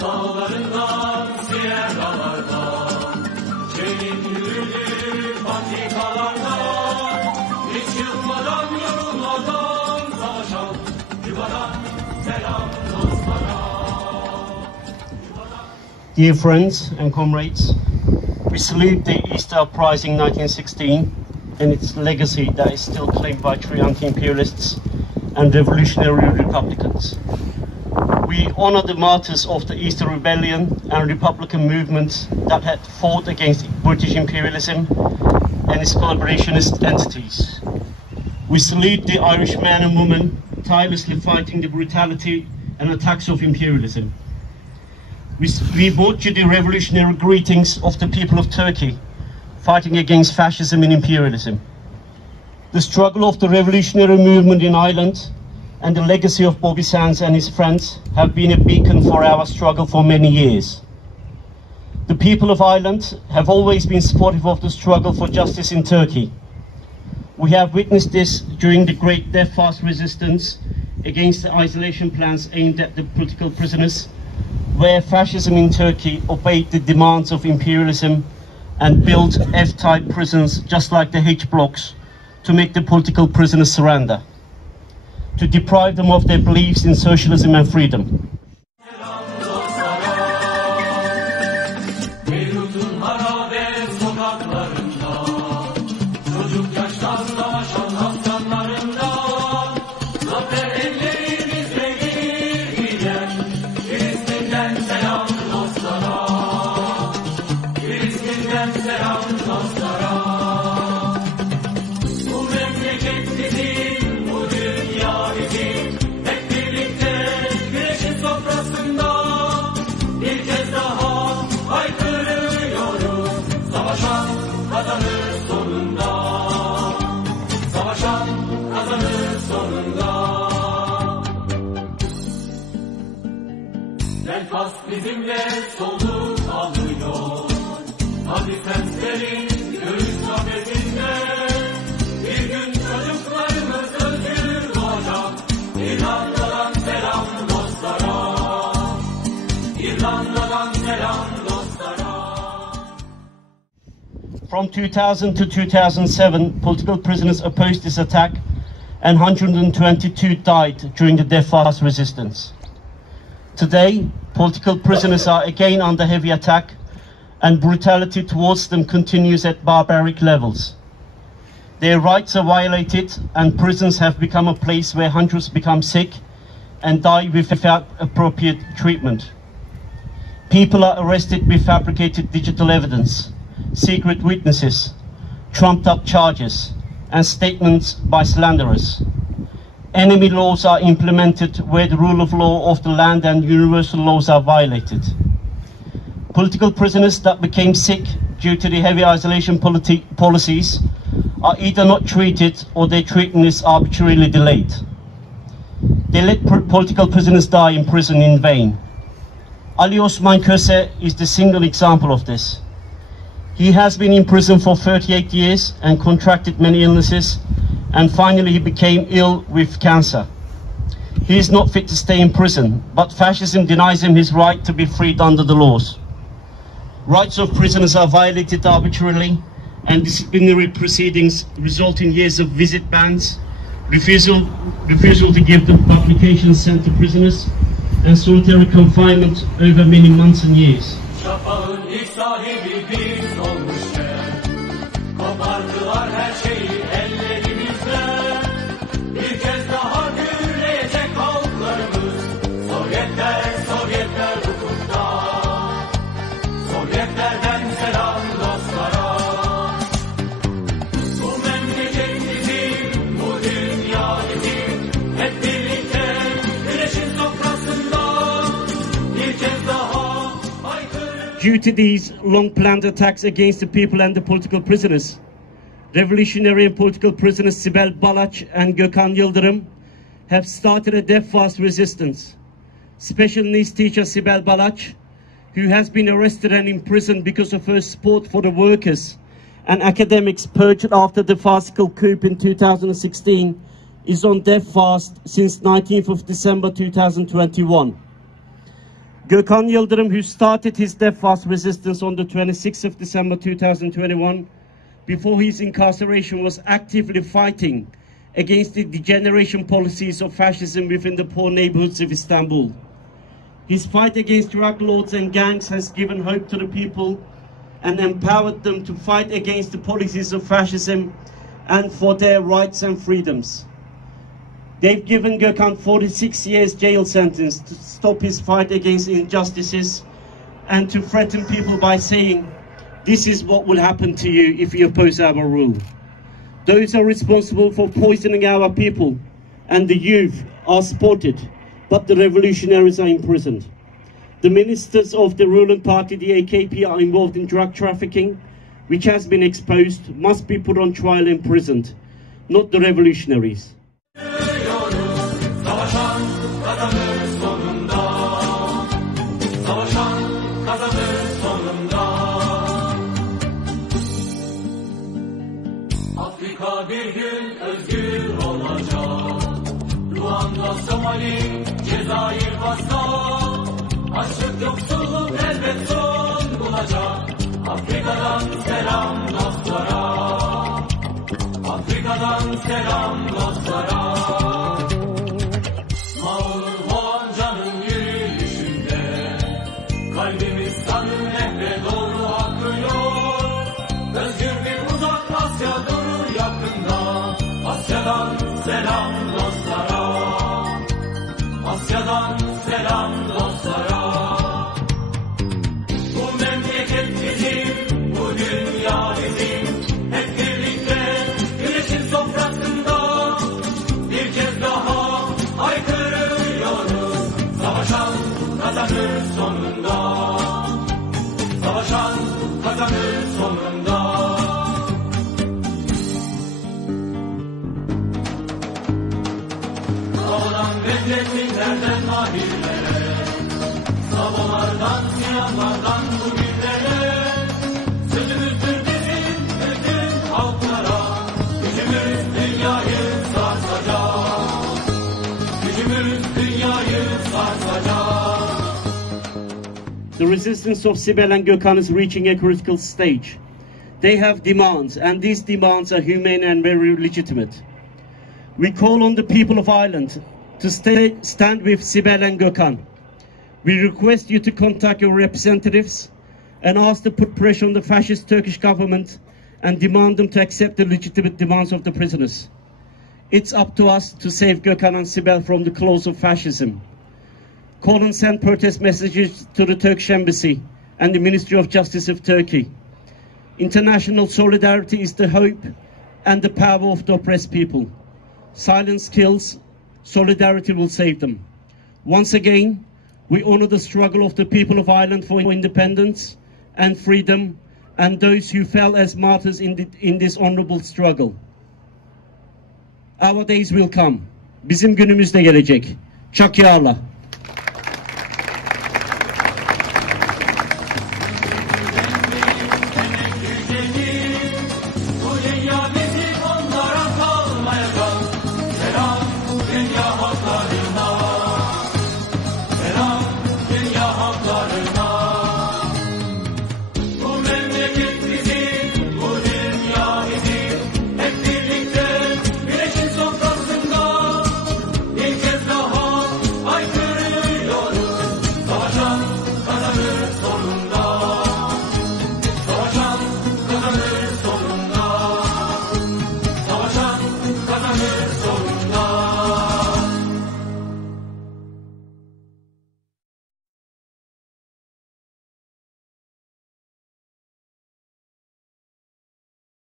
dağlarından, siyerlerden, şeyin yürüdüğü patikalardan, hiç yılmadan, yorulmadan savaşan yuvadan selam dostlara. Dear friends and comrades, we salute the Easter Uprising 1916 and its legacy that is still claimed by three anti-imperialists and revolutionary republicans. We honor the martyrs of the Easter Rebellion and Republican movements that had fought against British imperialism and its collaborationist entities. We salute the Irish man and woman tirelessly fighting the brutality and attacks of imperialism. We brought you the revolutionary greetings of the people of Turkey fighting against fascism and imperialism. The struggle of the revolutionary movement in Ireland and the legacy of Bobby Sands and his friends have been a beacon for our struggle for many years. The people of Ireland have always been supportive of the struggle for justice in Turkey. We have witnessed this during the Great Death Fast resistance against the isolation plans aimed at the political prisoners, where fascism in Turkey obeyed the demands of imperialism and built F-type prisons just like the H-blocks to make the political prisoners surrender, to deprive them of their beliefs in socialism and freedom. Bizimle soluk alıyor, hadi seslerin göğüs kafesinde, bir gün çocuklarımız özgür doğacak, İrlanda'dan selam dostlara, İrlanda'dan selam dostlara. From 2000 to 2007, political prisoners opposed this attack and 122 died during the Death Fast resistance. Today, political prisoners are again under heavy attack and brutality towards them continues at barbaric levels. Their rights are violated and prisons have become a place where hundreds become sick and die without appropriate treatment. People are arrested with fabricated digital evidence, secret witnesses, trumped up charges and statements by slanderers. Enemy laws are implemented where the rule of law of the land and universal laws are violated. Political prisoners that became sick due to the heavy isolation policies are either not treated or their treatment is arbitrarily delayed. They let political prisoners die in prison in vain. Ali Osman Köse is the single example of this. He has been in prison for 38 years and contracted many illnesses, and finally he became ill with cancer. He is not fit to stay in prison, but fascism denies him his right to be freed under the laws. Rights of prisoners are violated arbitrarily, and disciplinary proceedings result in years of visit bans, refusal to give them publications sent to prisoners, and solitary confinement over many months and years. Şafağın ilk sahibi biz olmuşken, kopardılar her şeyi ellerimizle. Bir kez daha gürleyecek halklarımız, Sovyetler hukukta. Sovyetlerden selam dostlara. Bu memleket bizim, bu dünya bizim. Hep birlikte güneşin sofrasında bir kez daha. Due to these long-planned attacks against the people and the political prisoners, revolutionary and political prisoners Sibel Balaç and Gökhan Yıldırım have started a death fast resistance. Special needs teacher Sibel Balaç, who has been arrested and imprisoned because of her support for the workers and academics purged after the farcical coup in 2016, is on death fast since 19th of December 2021. Gökhan Yıldırım, who started his death-fast resistance on the 26th of December 2021, before his incarceration was actively fighting against the degeneration policies of fascism within the poor neighborhoods of Istanbul. His fight against drug lords and gangs has given hope to the people and empowered them to fight against the policies of fascism and for their rights and freedoms. They've given Gökhan 46 years jail sentence to stop his fight against injustices and to threaten people by saying, "This is what will happen to you if you oppose our rule." Those are responsible for poisoning our people and the youth are spotted, but the revolutionaries are imprisoned. The ministers of the ruling party, the AKP, are involved in drug trafficking, which has been exposed, must be put on trial and imprisoned, not the revolutionaries. Savaşan kazanır sonunda. Savaşan kazanır sonunda. Afrika bir gün özgür olacak. Ruanda, Somali, Cezayir, Fas'ta. Açlık, yoksulluk elbet son bulacak. Afrika'dan selam dostlara. Afrika'dan selam dostlara. Kalbimiz sanın nehre doğru akıyor. Özgür bir uzak Asya durur yakında. Asya'dan selam dostlara. Asya'dan selam dostlara. Bu memleket bizim, bu dünya bizim. Hep birlikte güneşin sofrasında bir kez daha haykırıyoruz. Savaşan kazanır sonunda. Savaşan kazanır sonunda. Havadan reddetinlerden mahirlere, sabolardan, silahlardan bugünlere, sözümüzdür bizim bütün halklara, gücümüz dünyayı sarsacak, gücümüz dünyayı sarsacak. The resistance of Sibel and Gökhan is reaching a critical stage. They have demands, and these demands are humane and very legitimate. We call on the people of Ireland to stand with Sibel and Gökhan. We request you to contact your representatives and ask to put pressure on the fascist Turkish government and demand them to accept the legitimate demands of the prisoners. It's up to us to save Gökhan and Sibel from the claws of fascism. Call and send protest messages to the Turkish Embassy and the Ministry of Justice of Turkey. International solidarity is the hope and the power of the oppressed people. Silence kills, solidarity will save them. Once again, we honor the struggle of the people of Ireland for independence and freedom and those who fell as martyrs in this honorable struggle. Our days will come. Bizim günümüz de gelecek. Çakyarla.